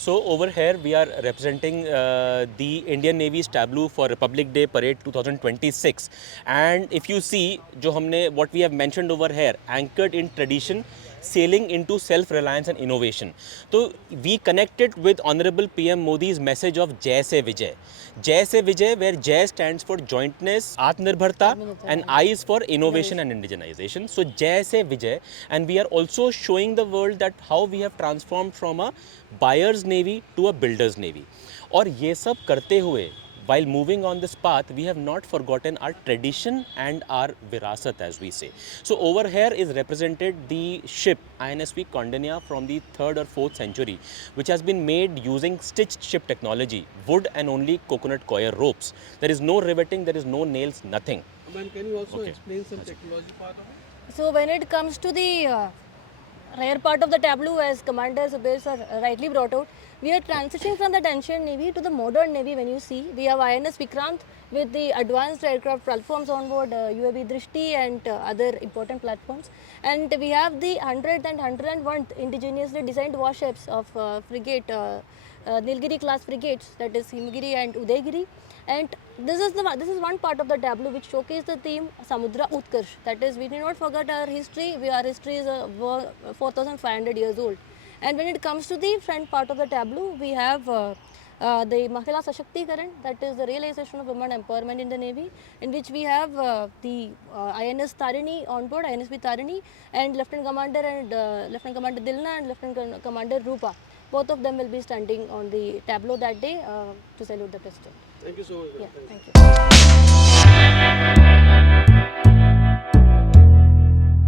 So over here we are representing the Indian Navy's tableau for Republic Day Parade 2026. And if you see, what we have mentioned over here, anchored in tradition, sailing into self-reliance and innovation. So we connected with Honorable PM Modi's message of Jai Se Vijay. Jai Se Vijay, where Jai stands for jointness, Atmanirbharta, and I is for innovation and indigenization. So Jai Se Vijay, and we are also showing the world that how we have transformed from a buyer's navy to a builder's navy. और ये सब करते हुए, while moving on this path, we have not forgotten our tradition and our virasat, as we say. So over here is represented the ship INSV Condinia from the 3rd or 4th century, which has been made using stitched ship technology, wood and only coconut coir ropes. There is no riveting, there is no nails, nothing. Ma'am, can you also explain some technology part of it? So when it comes to the rear part of the tableau, as Commander Zubair sir rightly brought out, we are transitioning from the ancient navy to the modern navy. When you see, we have INS Vikrant with the advanced aircraft platforms on board, UAV Drishti and other important platforms. And we have the 100th and 101th indigenously designed warships of frigate, Nilgiri class frigates, that is Himgiri and Udaygiri. And this is one part of the tableau which showcases the theme Samudra Utkarsh. That is, we need not forget our history. Our history is 4,500 years old. And when it comes to the front part of the tableau, we have the Mahila Sashakti-karan, that is the realization of women empowerment in the Navy, in which we have the INS Tarini on board, INSB Tarini, and Lieutenant Commander Dilna and Lieutenant Commander Rupa. Both of them will be standing on the tableau that day to salute the President. Thank you so much. Yeah, thank you.